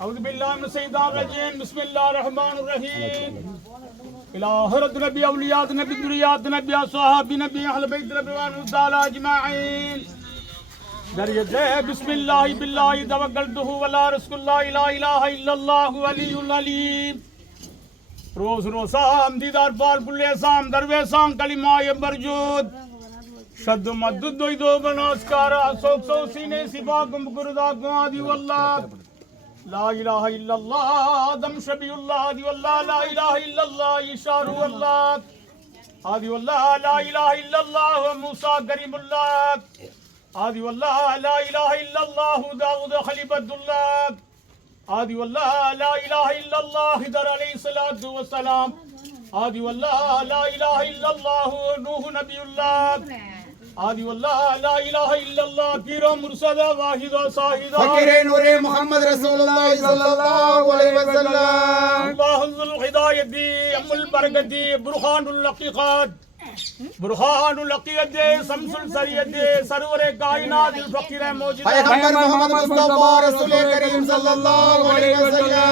أعوذ بالله من الشيطان الرجيم. بسم الله الرحمن الرحيم. إله رد نبي أولياء نبي ذريات نبي صحابي نبي أهل بيت نبي وأنصار أجمعين. درجة بسم الله بالله توكلته ولا رزق الله لا إله إلا الله ولي العليم. روز روسام دیدار پال بلے سام دروے سام کلمہ برجود. شد مد دوی دو بناسکارا. سوک سو سینے سبا گم گردا گوادی واللہ. لا الہ إلا اللہ آدم شبی اللہ آدی واللہ لا الہ إلا اللہ اشارو اللہ آدی واللہ لا الہ إلا اللہ موسیٰ کریم اللہ آدی واللہ لا الہ إلا اللہ داود خلیبت اللہ آدي والله لا إله إلا الله حضر عليه الصلاة والسلام. آدي والله لا إله إلا الله نوح نبي الله. آدي والله لا إله إلا الله بير مرسدا واحد صاحدا فقیر نور محمد رسول اللہ صلی اللہ علیہ وسلم. الله الهداية أم البركة برهان الحقيقات برهان الحقيقة شمس السرية سرور كائنات الفقير موجود. پیغمبر محمد مصطفی رسول کریم صلی اللہ علیہ وسلم.